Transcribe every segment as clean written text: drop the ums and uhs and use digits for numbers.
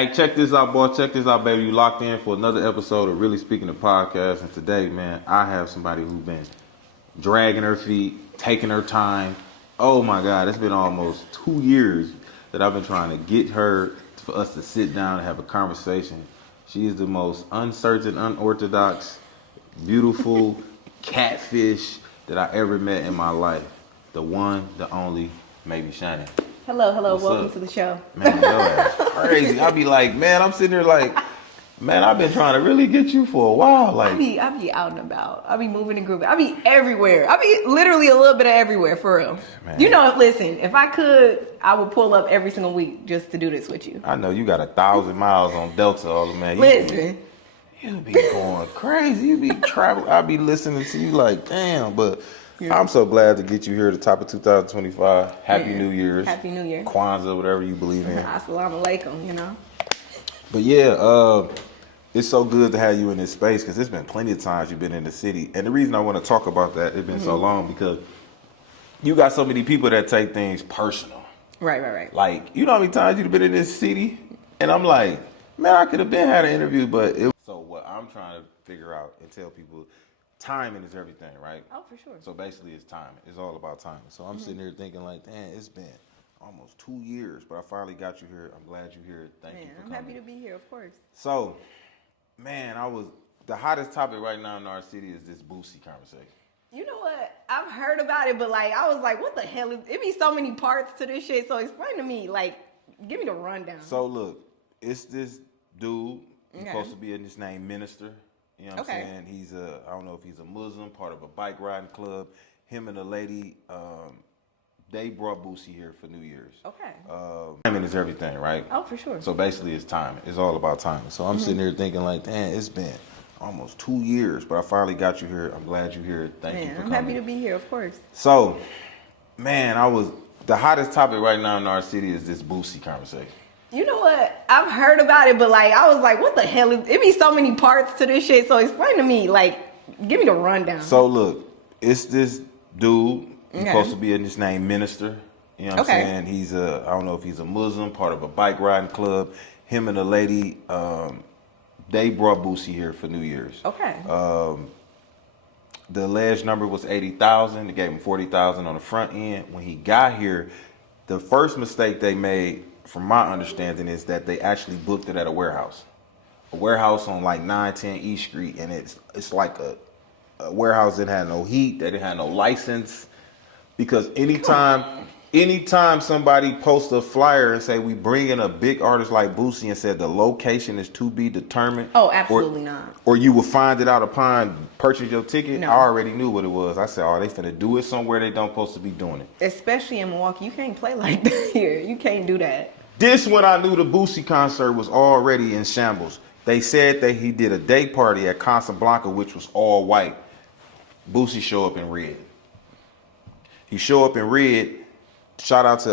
Hey, check this out, boy. Check this out, baby. You locked in for another episode of Really Speaking the Podcast. And today, man, I have somebody who's been dragging her feet, taking her time. Oh my God, it's been almost 2 years that I've been trying to get her for us to sit down and have a conversation. She is the most uncertain, unorthodox, beautiful catfish that I ever met in my life. The one, the only, maybe Shannon. Hello, What's welcome up? to the show. Man, your ass crazy. I be like, man, I'm sitting there like, man, I've been trying to really get you for a while. Like, I be out and about. I be moving and grooving. I be everywhere. I be literally a little bit of everywhere, for real. Man. You know, listen, if I could, I would pull up every single week just to do this with you. I know you got 1,000 miles on Delta, all the man. Listen. You be going crazy. You be traveling. I be listening to you like, damn. But I'm so glad to get you here at the top of 2025. Happy New Year's. Happy New Year. Kwanzaa, whatever you believe in. Assalamu alaikum, you know. But yeah, it's so good to have you in this space because there's been plenty of times you've been in the city. And the reason I want to talk about that, it's been so long because you got so many people that take things personal. Right. Like, you know how many times you've been in this city? And I'm like, man, I could have been had an interview, but it. So what I'm trying to figure out and tell people, timing is everything, right? Oh, for sure. So basically it's timing. It's all about timing. So I'm sitting here thinking like, damn, it's been almost 2 years, but I finally got you here. I'm glad you're here. Thank you for coming. I'm happy to be here, of course. So, man, the hottest topic right now in our city is this Boosie conversation. You know what? I've heard about it, but like, I was like, what the hell is, it be so many parts to this shit. So explain to me, like, give me the rundown. So look, it's this dude, he's supposed to be in this name Minister. You know what I'm saying? He's I don't know if he's a Muslim, part of a bike riding club. Him and a lady, they brought Boosie here for New Year's. Okay. Timing is everything, right? Oh, for sure. So basically it's timing. It's all about timing. So I'm sitting here thinking like, damn, it's been almost 2 years, but I finally got you here. I'm glad you're here. Thank you for coming. I'm happy to be here, of course. So, man, the hottest topic right now in our city is this Boosie conversation. You know what? I've heard about it, but like, I was like, what the hell is, it be so many parts to this shit. So explain to me, like, give me the rundown. So look, it's this dude, he's supposed to be in this name Minister. You know what I'm saying? He's I don't know if he's a Muslim, part of a bike riding club. Him and a lady, they brought Boosie here for New Year's. Okay. The alleged number was 80,000. They gave him 40,000 on the front end. When he got here, the first mistake they made, from my understanding, is that they actually booked it at a warehouse on like 910 East Street, and it's like a warehouse that had no heat, they didn't have no license. Because anytime somebody posts a flyer and say we bring in a big artist like Boosie and said the location is to be determined. Oh, absolutely not. Or you will find it out upon purchase your ticket. No. I already knew what it was. I said, oh, they finna do it somewhere they don't supposed to be doing it. Especially in Milwaukee, you can't play like that here. You can't do that. This when I knew the Boosie concert was already in shambles. They said that he did a day party at Casablanca, which was all white. Boosie show up in red. He show up in red. Shout out to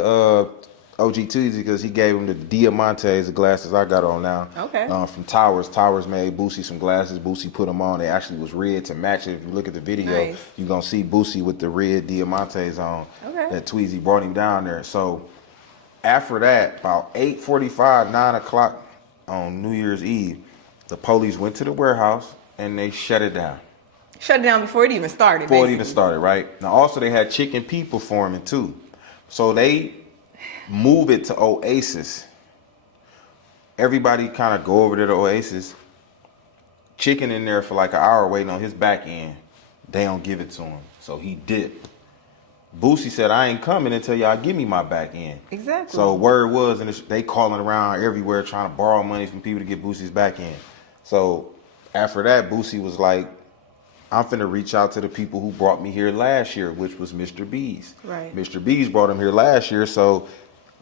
OG Teezy because he gave him the Diamantes, the glasses I got on now. Okay. From Towers. Towers made Boosie some glasses. Boosie put them on. They actually was red to match it. If you look at the video, Nice. you're going to see Boosie with the red Diamantes on. Okay. That Tweezy brought him down there. So after that, about 8:45, 9 o'clock on New Year's Eve, the police went to the warehouse and they shut it down. Shut it down before it even started. Before it even started, right? Now also they had Chicken P performing too. So they move it to Oasis. Everybody kind of go over to the Oasis. Chicken in there for like an hour waiting on his back end. They don't give it to him. So he dipped. Boosie said, I ain't coming until y'all give me my back end. Exactly. So word was, and they calling around everywhere trying to borrow money from people to get Boosie's back end. So after that, Boosie was like, I'm finna reach out to the people who brought me here last year, which was Mr. B's. Right. Mr. B's brought him here last year, so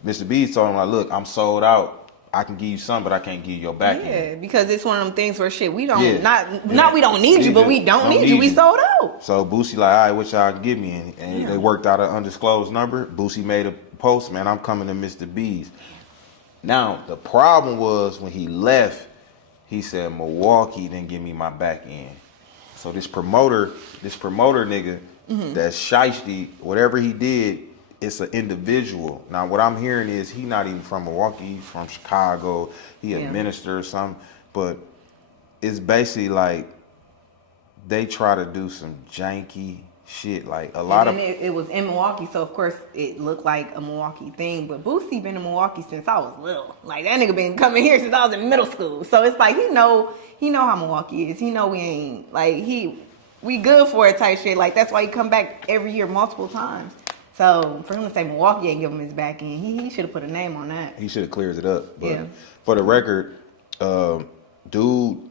Mr. B's told him, like, look, I'm sold out. I can give you some, but I can't give you your back end. Yeah, because it's one of them things where shit, we don't, Yeah. we don't need you, but we don't need you. We sold out. So Boosie like, all right, what y'all can give me? And they worked out an undisclosed number. Boosie made a post, man, I'm coming to Mr. B's. Now, the problem was when he left, he said, Milwaukee didn't give me my back end. So this promoter nigga, that's shiesty, whatever he did, it's an individual. Now, what I'm hearing is he not even from Milwaukee. He's from Chicago. He a minister or something. But it's basically like they try to do some janky shit. Like a lot of it was in Milwaukee, so of course it looked like a Milwaukee thing. But Boosie been in Milwaukee since I was little. Like that nigga been coming here since I was in middle school. So it's like he know how Milwaukee is. He know we ain't like we good for it type shit. Like that's why he come back every year multiple times. So for him to say Milwaukee ain't give him his back end, he should have put a name on that. he should have cleared it up. But for the record, dude,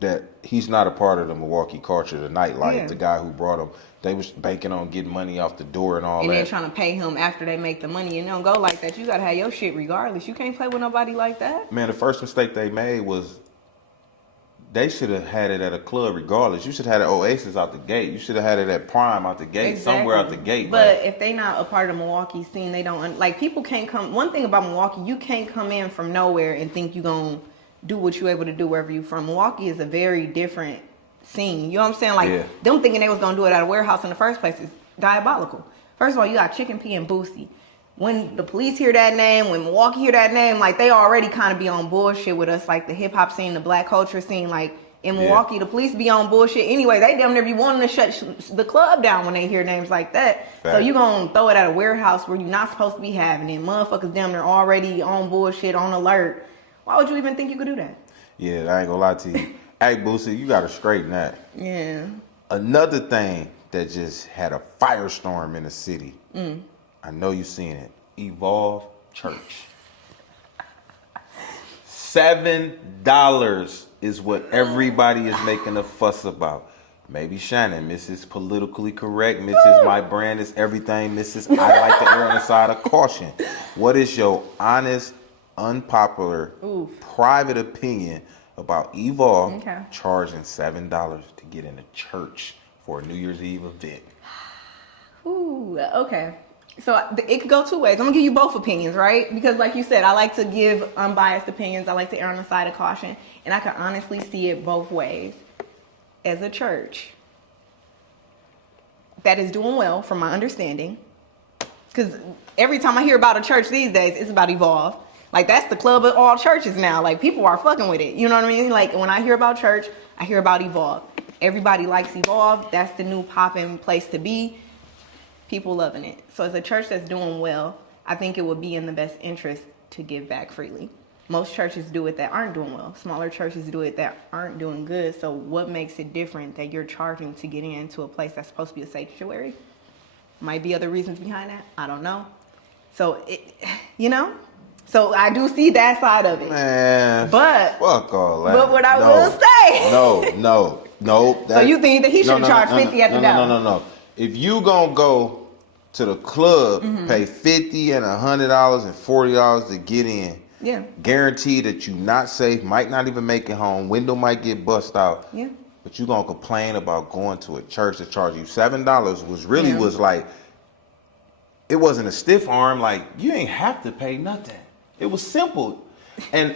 that he's not a part of the Milwaukee culture, the nightlife. The guy who brought him, they was banking on getting money off the door and all that. And then trying to pay him after they make the money. And it don't go like that. You gotta have your shit regardless. You can't play with nobody like that. Man, the first mistake they made was they should have had it at a club regardless. You should have had an Oasis out the gate. You should have had it at Prime out the gate, somewhere out the gate. But if they not a part of the Milwaukee scene, they don't, like people can't come, one thing about Milwaukee, you can't come in from nowhere and think you gonna do what you're able to do wherever you from. Milwaukee is a very different scene. You know what I'm saying? Like them thinking they was gonna do it at a warehouse in the first place is diabolical. First of all, you got Chicken P and Boosie. When the police hear that name, when Milwaukee hear that name, like they already kind of be on bullshit with us, like the hip hop scene, the black culture scene. Like in Milwaukee, the police be on bullshit anyway. They damn near be wanting to shut the club down when they hear names like that. So you gonna throw it at a warehouse where you're not supposed to be having it. Motherfuckers damn near already on bullshit, on alert. Why would you even think you could do that? Yeah, I ain't gonna lie to you. Hey, Boosie, you gotta straighten that. Yeah. Another thing that just had a firestorm in the city. I know you seen it. Evolve Church. $7 is what everybody is making a fuss about. Maybe Shannon, Mrs. Politically Correct, Mrs. My Brand is Everything, Mrs. I like to err on the side of caution. What is your honest, unpopular, private opinion about Evolve charging $7 to get in a church for a New Year's Eve event? Ooh, okay. So it could go two ways. I'm gonna give you both opinions, right? Because like you said, I like to give unbiased opinions. I like to err on the side of caution. And I can honestly see it both ways. As a church that is doing well, from my understanding, because every time I hear about a church these days, it's about Evolve. Like that's the club of all churches now. Like people are fucking with it. You know what I mean? Like when I hear about church, I hear about Evolve. Everybody likes Evolve. That's the new popping place to be. People loving it. So as a church that's doing well, I think it would be in the best interest to give back freely. Most churches do it that aren't doing well. Smaller churches do it that aren't doing good. So what makes it different that you're charging to get into a place that's supposed to be a sanctuary? Might be other reasons behind that. I don't know. So so I do see that side of it. Man, but fuck all that. But what I will say. No. So you think that he should charge 50 at the door? No. If you gonna go to the club, pay $50 and $100 and $40 to get in. Yeah. Guarantee that you not safe, might not even make it home, window might get bust out. Yeah. But you gonna complain about going to a church that charge you $7 was like, it wasn't a stiff arm, like you ain't have to pay nothing. It was simple. And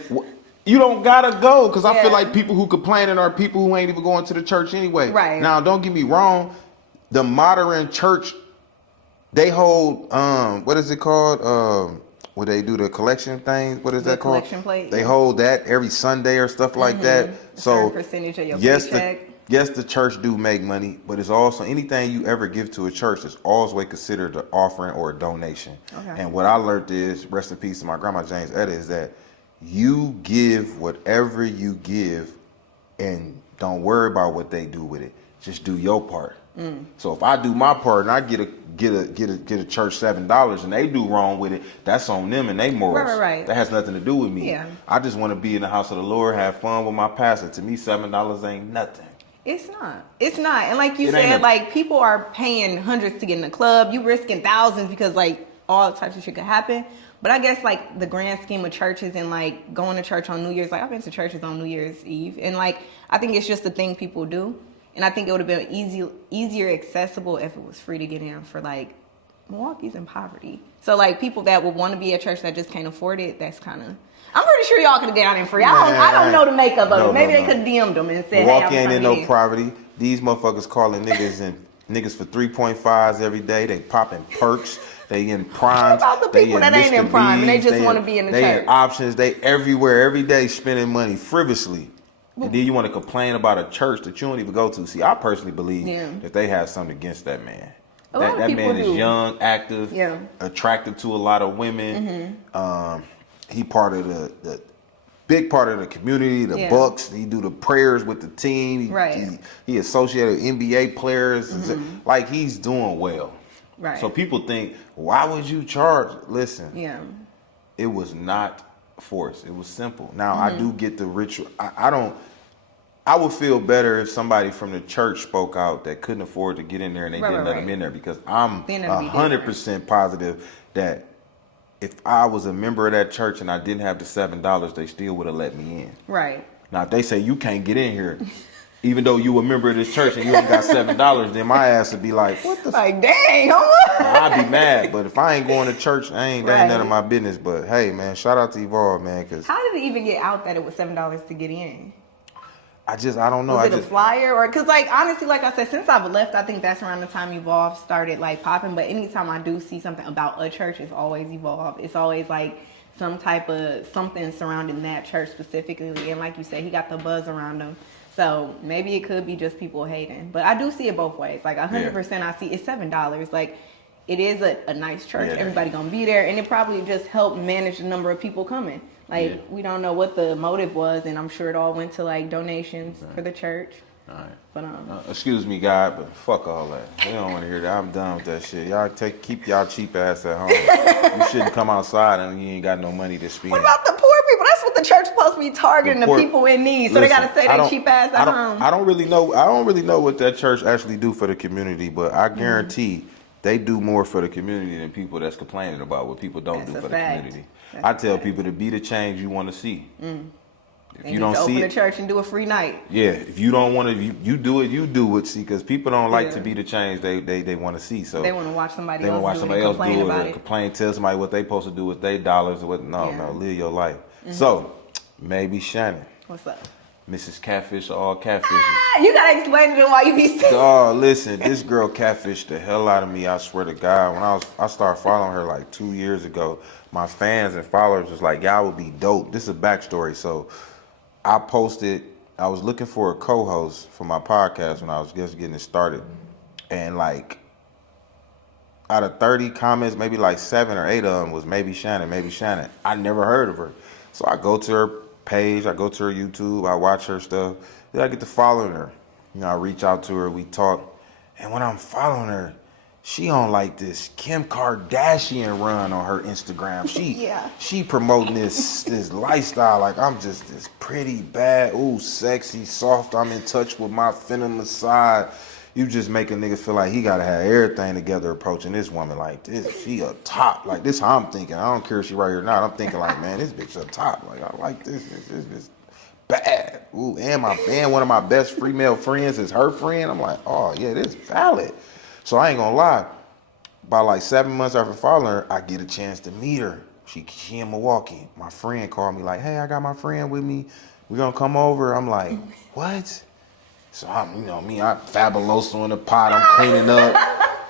you don't gotta go, because I feel like people who complaining are people who ain't even going to the church anyway. Right. Now, don't get me wrong, the modern church, they hold, what is it called? Where they do the collection things, what is that called? Collection plate. They hold that every Sunday or stuff like that. So percentage of your paycheck. Yes, the church do make money, but it's also anything you ever give to a church is always considered an offering or a donation. Okay. And what I learned is, rest in peace to my grandma James Etta, is that you give whatever you give and don't worry about what they do with it. Just do your part. So if I do my part and I get a church $7 and they do wrong with it, that's on them and they morals. Right. That has nothing to do with me. Yeah. I just want to be in the house of the Lord, have fun with my pastor. To me, $7 ain't nothing. It's not. And like you said, like people are paying hundreds to get in the club. You risking thousands because like all types of shit could happen. But I guess like the grand scheme of churches and like going to church on New Year's, like I've been to churches on New Year's Eve, and like I think it's just a thing people do. And I think it would have been easier accessible if it was free to get in for like Milwaukee's in poverty. So like people that would want to be at church that just can't afford it, that's kind of, I'm pretty sure y'all could have got in free. I don't know the makeup of it. Maybe they could have DM'd them and said, Milwaukee hey, ain't in no poverty. These motherfuckers calling niggas for 3.5s every day. They popping perks. They in primes. What about the people that ain't in prime and they just want to be in the church? They in options. They everywhere, every day spending money frivolously. And then you want to complain about a church that you don't even go to. See, I personally believe that they have something against that man. That man is young, active, attractive to a lot of women. He part of the big part of the community, the Bucks. He do the prayers with the team. He associated with NBA players. Like, he's doing well. Right. So people think, why would you charge? Listen, it was not forced. It was simple. Now, I do get the ritual. I would feel better if somebody from the church spoke out that couldn't afford to get in there and they didn't let them in there, because I'm 100% positive that if I was a member of that church and I didn't have the $7, they still would have let me in. Right. Now, if they say you can't get in here, even though you a member of this church and you ain't got $7, then my ass would be like, what the like, dang, I'd be mad. But if I ain't going to church, that ain't none of my business. But hey, man, shout out to Evolve, man. Cause how did it even get out that it was $7 to get in? I don't know. Was it a flyer? Or, because, like, honestly, like I said, since I've left, I think that's around the time Evolve started, like, popping. But anytime I do see something about a church, it's always Evolve. It's always, like, some type of something surrounding that church specifically. And like you said, he got the buzz around him. So maybe it could be just people hating. But I do see it both ways. Like, 100% I see it's $7. Like, it is a nice church. Everybody going to be there. And it probably just helped manage the number of people coming. Like, we don't know what the motive was, and I'm sure it all went to, like, donations for the church. All right. But excuse me, God, but fuck all that. We don't want to hear that. I'm done with that shit. Y'all keep y'all cheap ass at home. You shouldn't come outside and you ain't got no money to spend. What about the poor people? That's what the church supposed to be targeting, the people in need. So they got to say they cheap ass at home. I don't really know what that church actually do for the community, but I guarantee they do more for the community than people that's complaining about what people don't do for the community. I tell people to be the change you want to see. If you don't see open a church and do a free night. Yeah, if you don't want to, you do it. You do it. See, because people don't like to be the change they want to see. So they want to watch somebody else do it, complain, tell somebody what they supposed to do with their dollars or what. No, live your life. So maybe Shannon. What's up? Mrs. Catfish or all catfishes. You gotta explain to them why you be saying. Oh, listen, this girl catfished the hell out of me. I swear to God. When I started following her like 2 years ago, my fans and followers was like, y'all would be dope. This is a backstory. So I was looking for a co-host for my podcast when I was just getting it started. And like out of 30 comments, maybe like 7 or 8 of them was maybe Shannon. I never heard of her. So I go to her page, I go to her YouTube, I watch her stuff. Then I get to following her. You know, I reach out to her, we talk. And when I'm following her, she on like this Kim Kardashian run on her Instagram. She promoting this lifestyle. Like, I'm just this pretty bad, ooh, sexy, soft. I'm in touch with my feminine side. You just make a nigga feel like he gotta have everything together approaching this woman like this. She a top. Like, this how I'm thinking. I don't care if she right here or not. I'm thinking like, man, this bitch a top. Like, I like this. This is bad. Ooh, and one of my best female friends is her friend. I'm like, oh yeah, this valid. So I ain't gonna lie. About like 7 months after following her, I get a chance to meet her. She in Milwaukee. My friend called me like, hey, I got my friend with me. We gonna come over. I'm like, what? So I'm fabuloso in the pot. I'm cleaning up.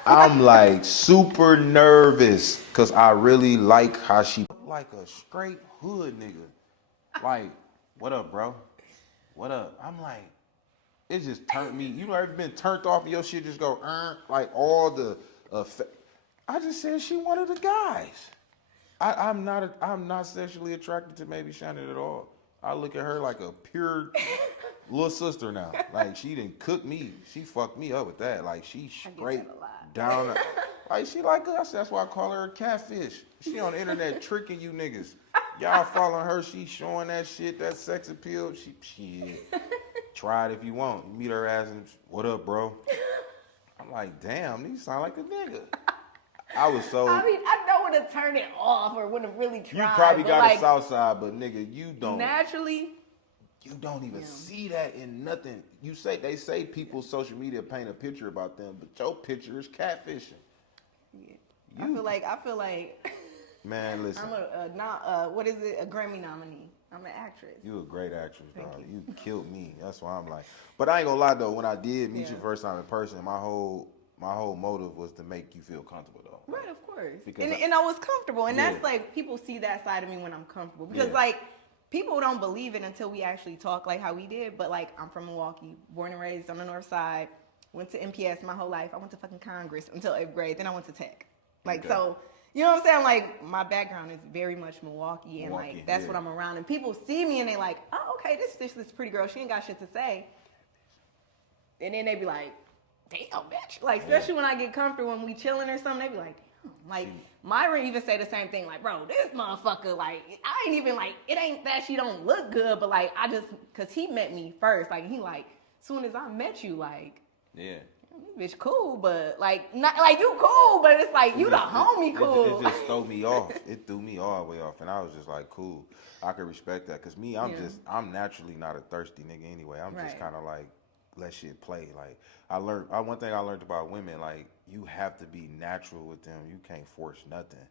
I'm like super nervous because I really like how she like a straight hood nigga. Like, what up, bro? What up? I'm like, it just turned me. You know, ever been turned off and your shit just go, like all the. I just said she one of the guys. I'm not sexually attracted to maybe Shannon at all. I look at her like a pure little sister now. Like, she didn't cook me. She fucked me up with that. Like, she straight down. Like, she like us. That's why I call her a catfish. She on the internet tricking you niggas. Y'all following her. She showing that shit, that sex appeal. She try it if you want. You meet her ass and, what up, bro? I'm like, damn, these sound like a nigga. I was so. I mean, I know when to turn it off or when to really try. You probably got like, a south side, but nigga, you don't. Naturally. You don't even see that in nothing. They say people's social media paint a picture about them, but your picture is catfishing. Yeah. I feel like. Man, listen. I'm a Grammy nominee. I'm an actress. You a great actress, dog. You killed me. That's why I'm like. But I ain't gonna lie though. When I did meet you first time in person, my whole my whole motive was to make you feel comfortable though. Right, of course. Because And I was comfortable. And Yeah. that's like, people see that side of me when I'm comfortable. Because Yeah. like, people don't believe it until we actually talk like how we did. But like, I'm from Milwaukee, born and raised on the north side, went to MPS my whole life. I went to fucking Congress until 8th grade. Then I went to Tech. Like, Okay. so, you know what I'm saying? Like, my background is very much Milwaukee. And like, that's yeah. what I'm around. And people see me and they like, oh, okay, this pretty girl. She ain't got shit to say. And then they be like, damn, bitch. Like, especially when I get comfortable when we chilling or something, they be like, damn. Like, Myra even say the same thing. Like, bro, this motherfucker, like, I ain't even, like, it ain't that she don't look good, but, like, I just, because he met me first. Like, he, like, soon as I met you, like, Yeah. this bitch cool, but, like, not, like, you cool, but it's like, you the homie cool. It just threw me off. It threw me all the way off. And I was just like, cool. I could respect that. Because me, I'm naturally not a thirsty nigga anyway. I'm just kind of like, let shit play. Like, one thing I learned about women, like, you have to be natural with them. You can't force nothing.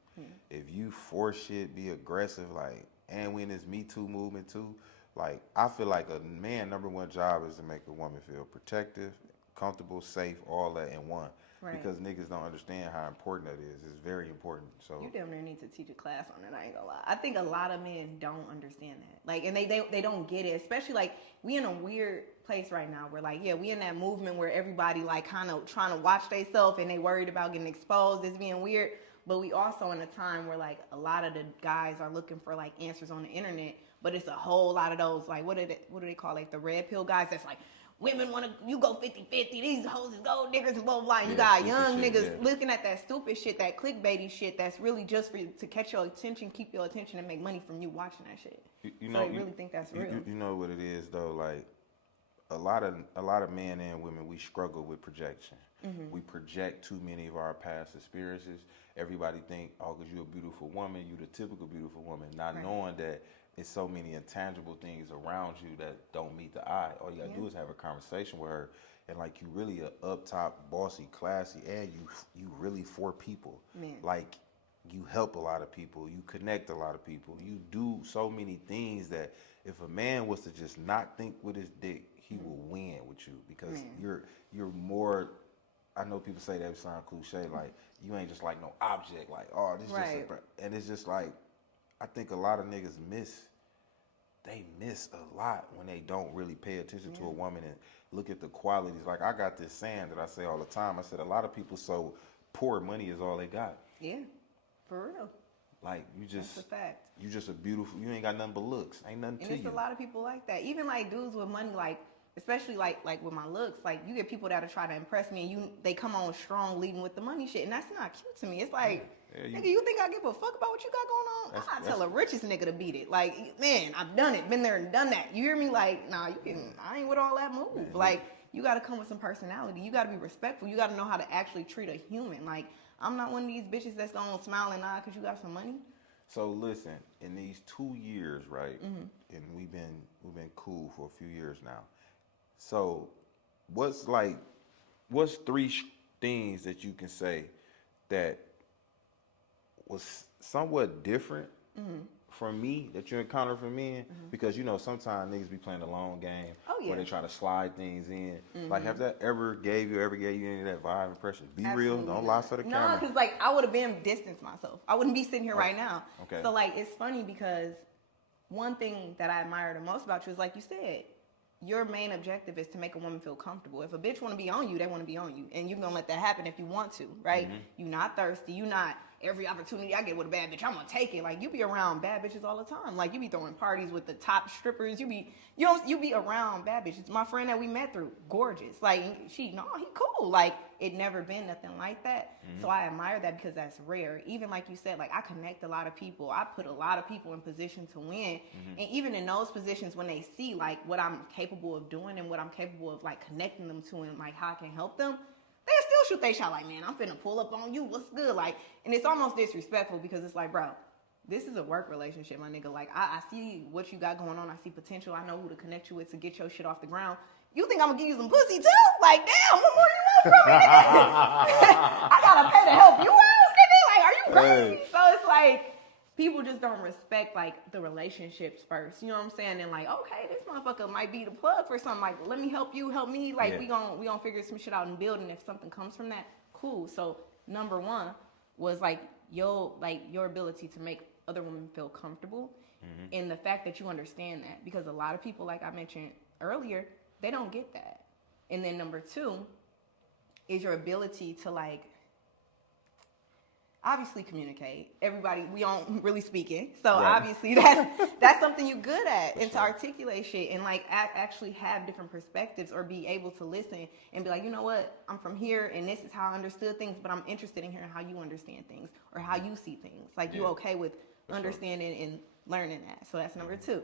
If you force shit, be aggressive, like, and we in this Me Too movement too, like, I feel like a man number one job is to make a woman feel protective, comfortable, safe, all that in one. Right. Because niggas don't understand how important that is. It's very important. So You damn near need to teach a class on it. I ain't gonna lie. I think a lot of men don't understand that. Like, and they don't get it. Especially like, we in a weird place right now where like, yeah, we in that movement where everybody like kind of trying to watch themselves and they worried about getting exposed as being weird. But we also in a time where like a lot of the guys are looking for like answers on the internet. But it's a whole lot of those like, what do they call, like the red pill guys? That's like, women want to, you go 50-50, these hoes is gold diggers and blah, blah. And you got young niggas looking at that stupid shit, that clickbaity shit that's really just for you to catch your attention, keep your attention, and make money from you watching that shit. You so know, they really think that's real. You know what it is though, like a lot of men and women, we struggle with projection. We project too many of our past experiences. Everybody think, oh, because you're a beautiful woman, you the typical beautiful woman, not knowing that it's so many intangible things around you that don't meet the eye. All you gotta do is have a conversation with her, and like you really a up top, bossy, classy, and you really for people. Like you help a lot of people, you connect a lot of people, you do so many things that if a man was to just not think with his dick, he will win with you because you're more. I know people say that sound cliche, like you ain't just like no object, like oh this just and it's just like I think a lot of niggas miss a lot when they don't really pay attention to a woman and look at the qualities. Like I got this saying that I say all the time. I said a lot of people so poor money is all they got. Yeah, for real. Like you just That's a fact. You just a beautiful. You ain't got nothing but looks. Ain't nothing to you. And it's a lot of people like that. Even like dudes with money, like especially like with my looks, like you get people that'll try to impress me and they come on strong leading with the money shit, and that's not cute to me. It's like, nigga, you think I give a fuck about what you got going on? I tell the richest nigga to beat it. Like, man, I've done it, been there and done that. You hear me? Like, nah, I ain't with all that move. Like, you gotta come with some personality. You gotta be respectful. You gotta know how to actually treat a human. Like, I'm not one of these bitches that's gonna smile and nod because you got some money. So listen, in these 2 years, right, and we've been cool for a few years now. So, what's 3 things that you can say that was somewhat different from me that you encountered from men? Because you know sometimes niggas be playing the long game where they try to slide things in. Like, have that ever gave you any of that vibe impression? Be real, don't lie for the camera. No, because like I would have been distanced myself. I wouldn't be sitting here right now. Okay. So like it's funny because one thing that I admire the most about you is like you said, your main objective is to make a woman feel comfortable. If a bitch want to be on you, they want to be on you. And you're going to let that happen if you want to, right? You're not thirsty. You're not, every opportunity I get with a bad bitch, I'm going to take it. Like, you be around bad bitches all the time. Like, you be throwing parties with the top strippers. You be around bad bitches. My friend that we met through, gorgeous. Like, he cool. Like, it never been nothing like that. So I admire that because that's rare. Even like you said, like, I connect a lot of people. I put a lot of people in position to win. And even in those positions, when they see, like, what I'm capable of doing and what I'm capable of, like, connecting them to and, like, how I can help them, they still shoot they shot like, man, I'm finna pull up on you. What's good? Like, and it's almost disrespectful because it's like, bro, this is a work relationship, my nigga. Like, I see what you got going on. I see potential. I know who to connect you with to get your shit off the ground. You think I'm gonna give you some pussy too? Like, damn, what more you want from me, nigga? I gotta pay to help you out, nigga. Like, are you crazy? So it's like, people just don't respect like the relationships first. You know what I'm saying? And like, okay, this motherfucker might be the plug for something. Like, let me help you, help me. Like, Yeah. we gonna figure some shit out and build. And if something comes from that, cool. So number one was like your ability to make other women feel comfortable, and the fact that you understand that, because a lot of people, like I mentioned earlier, they don't get that. And then number two is your ability to like obviously communicate. Everybody, we aren't really speaking, so Right. obviously that's something you're good at, For and to sure. articulate shit and like actually have different perspectives, or be able to listen and be like, you know what, I'm from here and this is how I understood things, but I'm interested in hearing how you understand things or how you see things. Like, you Yeah. okay with For understanding and learning that. So that's number two.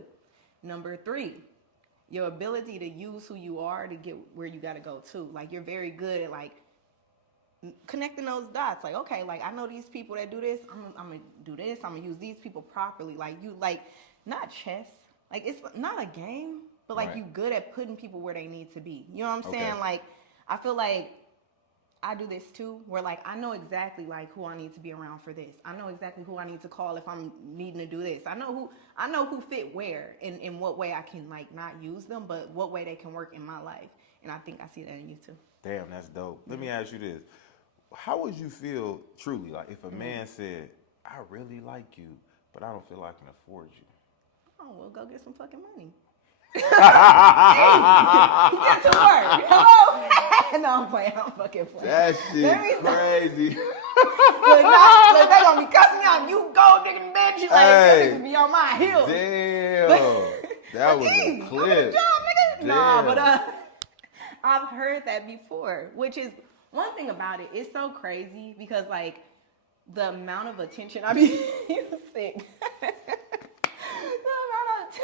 Number three, your ability to use who you are to get where you got to go to. Like, you're very good at like connecting those dots. Like, okay, like I know these people that do this, I'm gonna do this, I'm gonna use these people properly. Like, you like, not chess, like it's not a game, but like Right. you good at putting people where they need to be. You know what I'm Okay. saying? Like, I feel like I do this too, where like I know exactly like who I need to be around for this. I know exactly who I need to call if I'm needing to do this. I know who fit where, and in what way I can like not use them, but what way they can work in my life. And I think I see that in you too. Damn, that's dope. Let me ask you this. How would you feel truly, like if a man said, I really like you, but I don't feel like I can afford you? Oh, well, go get some fucking money. Get to work. Hello? No, I'm playing. I'm fucking playing. That Let me shit stop. crazy. Look, they gonna be cussing me out. You gold digging bitch. You like, Hey. niggas be on my heels. Damn. That was Easy. a I'm clip. job, nigga. Nah, Damn. but I've heard that before, which is one thing about it. It's so crazy because like the amount of attention I be sick. The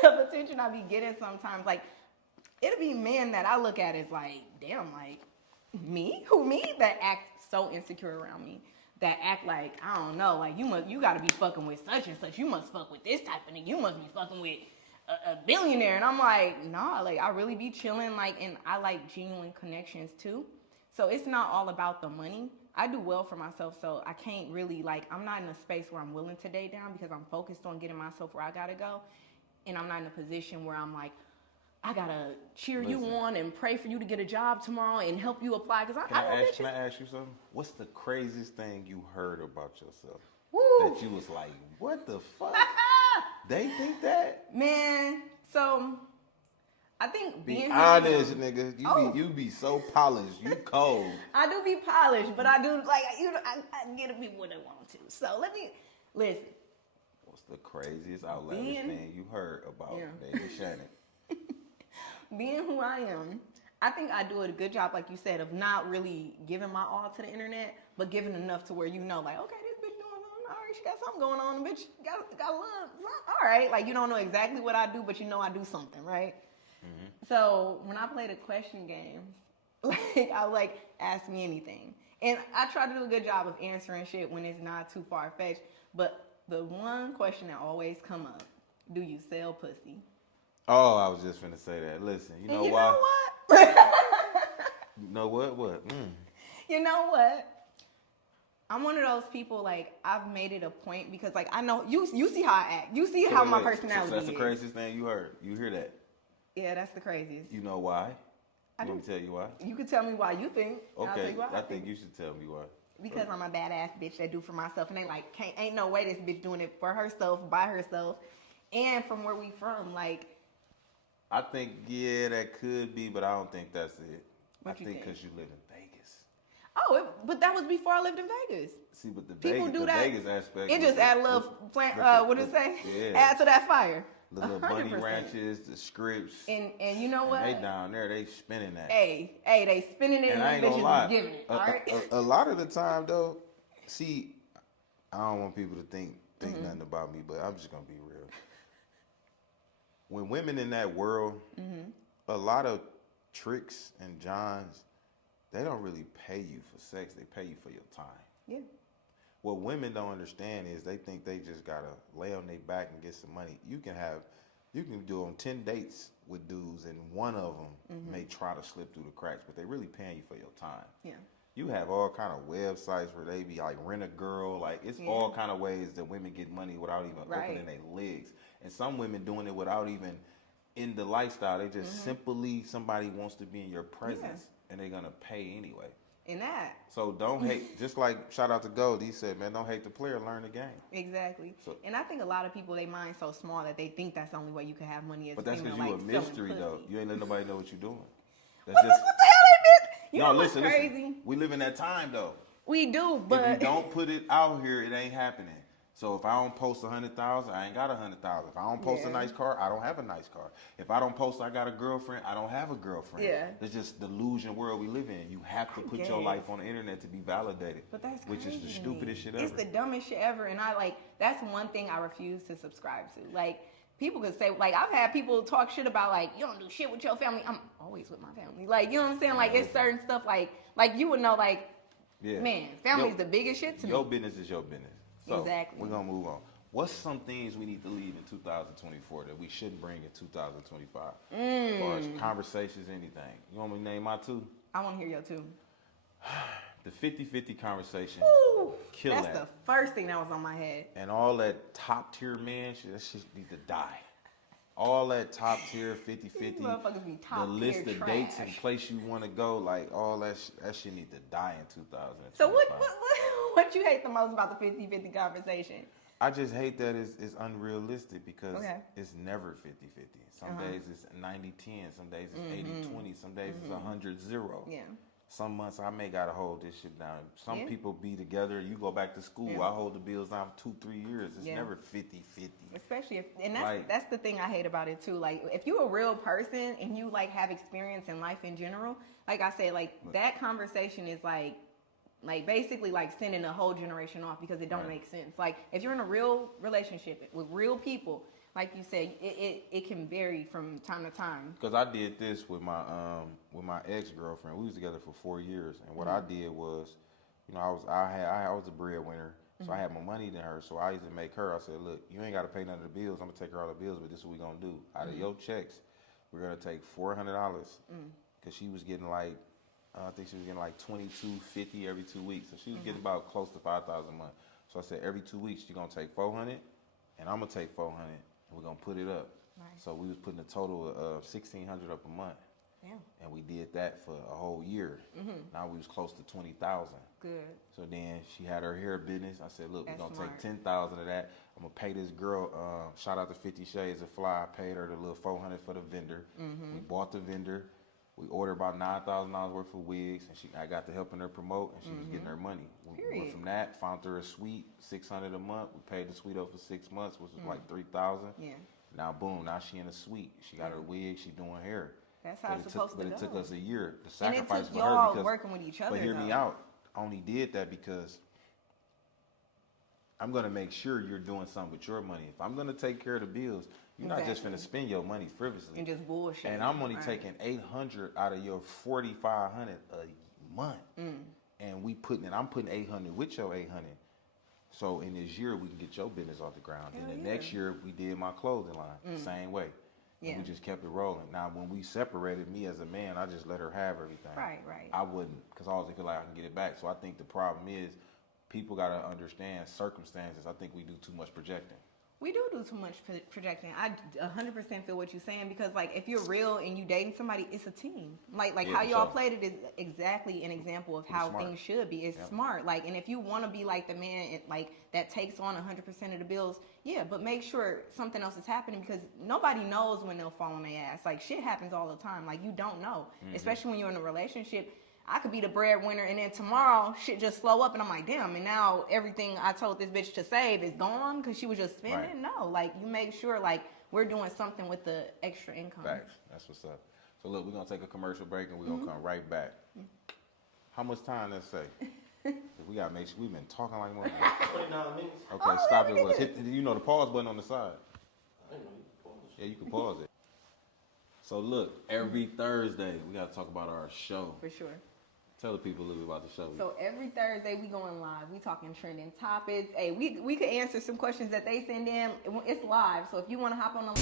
amount of attention I be getting sometimes, like it'll be men that I look at as like, damn, like me, who me, that act so insecure around me, that act like, I don't know, like you gotta be fucking with such and such, you must fuck with this type of nigga, you must be fucking with a billionaire. And I'm like, nah, like I really be chilling, like, and I like genuine connections too. So it's not all about the money. I do well for myself, so I can't really like, I'm not in a space where I'm willing to date down because I'm focused on getting myself where I gotta go. And I'm not in a position where I'm like, I gotta cheer you on and pray for you to get a job tomorrow and help you apply. Because Can I ask you something? What's the craziest thing you heard about yourself? Woo. That you was like, what the fuck? They think that? Man, so I think Be being honest, here, nigga. You be so polished. You cold. I do be polished, but I do like, you know, I get people what they want to. So let me listen. What's the craziest outlandish thing you heard about David Shannon? Being who I am, I think I do a good job, like you said, of not really giving my all to the internet, but giving enough to where you know, like, okay, this bitch doing something. All right, she got something going on. The bitch got a little something. All right, like you don't know exactly what I do, but you know I do something, right? Mm-hmm. So when I play the question games, like I like ask me anything, and I try to do a good job of answering shit when it's not too far fetched. But the one question that always come up: do you sell pussy? Oh, I was just finna say that. Listen, you know You why? know what? You know what? What? You know what? I'm one of those people, like, I've made it a point because, like, I know, you see how I act. You see how my personality so that's is. the craziest thing you heard. You hear that? Yeah, that's the craziest. You know why? I You want me to tell you why? You can tell me why you think. I'll tell Okay, you why I think you should tell me why. Because I'm a badass bitch that do for myself. And they like, ain't no way this bitch doing it for herself, by herself. And from where we from, like. I think, yeah, that could be, but I don't think that's it. What I you think think? because you live in Vegas. Oh, but that was before I lived in Vegas. See, but the People Vegas, do the that. Vegas aspect. It just add a little plant. What did it say? Yeah. Add to that fire. The little bunny 100%. ranches, the scripts. And you know what? And they down there, they spinning that. Hey, they spinning it And and I ain't these gonna bitches lie. is giving it. All right. A lot of the time, though, see, I don't want people to think nothing about me, but I'm just gonna be real. When women in that world, a lot of tricks and johns, they don't really pay you for sex. They pay you for your time. Yeah. What women don't understand is they think they just gotta lay on their back and get some money. You can do on 10 dates with dudes, and one of them may try to slip through the cracks, but they really paying you for your time. Yeah. You have all kind of websites where they be like rent a girl, like it's Yeah. all kind of ways that women get money without even opening their legs, and some women doing it without even in the lifestyle. They just simply somebody wants to be in your presence, and they're gonna pay anyway. In that. So don't hate. Just like shout out to Gold, he said, man, don't hate the player, learn the game. Exactly. So, and I think a lot of people, they mind so small that they think that's the only way you can have money as but a that's female, because you like a mystery selling though. pussy. You ain't let nobody know what you're doing. That's What the hell they miss? You know what's crazy? Listen. We live in that time though. We do, but If you don't put it out here, it ain't happening. So if I don't post 100,000, I ain't got 100,000. If I don't post a nice car, I don't have a nice car. If I don't post I got a girlfriend, I don't have a girlfriend. Yeah. It's just the delusion world we live in. You have to put your life on the internet to be validated. But that's which crazy is the to stupidest me. shit ever. It's the dumbest shit ever, and that's one thing I refuse to subscribe to. Like, people could say, like, I've had people talk shit about, like, you don't do shit with your family. I'm always with my family. Like, you know what I'm saying? Like, it's certain stuff, like you would know, like, man, family's the biggest shit to me. Your business is your business. So exactly. We're gonna move on. What's some things we need to leave in 2024 that we shouldn't bring in 2025? As far as conversations, anything. You want me to name my two? I want to hear your two. The 50-50 conversation. Woo! Kill That's that. the first thing that was on my head. And all that top tier man shit, that shit needs to die. All that top tier 50-50, Motherfuckers be top the list tier of dates and trash. place you want to go, like all that shit need to die in 2025. So what you hate the most about the 50-50 conversation? I just hate that it's unrealistic because Okay. it's never 50-50. Some days it's 90-10, some days it's 80-20, some days it's 100-0. Yeah. Some months I may gotta hold this shit down. Some Yeah. people be together, you go back to school, Yeah. I hold the bills down for 2-3 years. It's Yeah. never 50-50. Especially and Like- that's the thing I hate about it too. Like, if you're a real person and you like have experience in life in general, like I said, like that conversation is like basically like sending a whole generation off because it don't make sense. Like, if you're in a real relationship with real people, like you said, it can vary from time to time. Because I did this with my ex-girlfriend. We was together for 4 years, and what I did was, you know, I was a breadwinner, so I had more money than her. So I used to make her. I said, look, you ain't got to pay none of the bills. I'm gonna take her all the bills, but this is what we gonna do. Out of your checks, we're gonna take $400 because she was getting like, I think she was getting like $22.50 every 2 weeks. So she was getting about close to $5,000 a month. So I said, every 2 weeks you're gonna take $400, and I'm gonna take $400, and we're gonna put it up. Nice. So we was putting a total of $1,600 up a month. Yeah. And we did that for a whole year. Now we was close to 20,000. Good. So then she had her hair business. I said, look, we're That's gonna smart. take 10,000 of that. I'm gonna pay this girl. Shout out to 50 Shades of Fly. I paid her the little $400 for the vendor. We bought the vendor. We ordered about $9,000 worth of wigs, and I got to helping her promote, and she was getting her money. We Period. went from that, found her a suite, $600 a month. We paid the suite up for 6 months, which was like $3,000. Yeah. Now boom, now she in a suite. She got her wig. She doing hair. That's how it's supposed to But it took go. us a year. The And it sacrifice took for her y'all because working with each other, But hear me though. out. I only did that because I'm gonna make sure you're doing something with your money. If I'm gonna take care of the bills, you're not just Exactly. gonna spend your money frivolously. And just bullshit. And I'm only Right. taking $800 out of your $4,500 a month. And I'm putting $800 with your $800. So in this year we can get your business off the ground. Hell Then the yeah. next year we did my clothing line, same way. Yeah. And we just kept it rolling. Now when we separated, me as a man, I just let her have everything. Right, right. I wouldn't, because I always feel like I can get it back. So I think the problem is people gotta understand circumstances. I think we do too much projecting. We do too much projecting. I 100% feel what you're saying because, like, if you're real and you dating somebody, it's a team. Like Yeah, how for y'all sure. played it is exactly an example of how smart. things should be. It's Yep. smart. Like, and if you want to be like the man, like that takes on 100% of the bills, yeah. But make sure something else is happening because nobody knows when they'll fall on their ass. Like, shit happens all the time. Like, you don't know, especially when you're in a relationship. I could be the breadwinner, and then tomorrow shit just slow up, and I'm like, damn. And now everything I told this bitch to save is gone because she was just spending. Right. No, like, you make sure like we're doing something with the extra income. Facts. That's what's up. So look, we're gonna take a commercial break and we're gonna come right back. How much time let's say? We gotta make sure we've been talking like more. 29 minutes. Okay, Oh, stop yeah, it. we Was did. hit you know the pause button on the side. I didn't know you could pause. Yeah, you can pause it. So look, every Thursday we gotta talk about our show. For sure. Tell the people a little bit about the show. So every Thursday we going live. We talking trending topics. Hey, we could answer some questions that they send in. It's live. So if you want to hop on the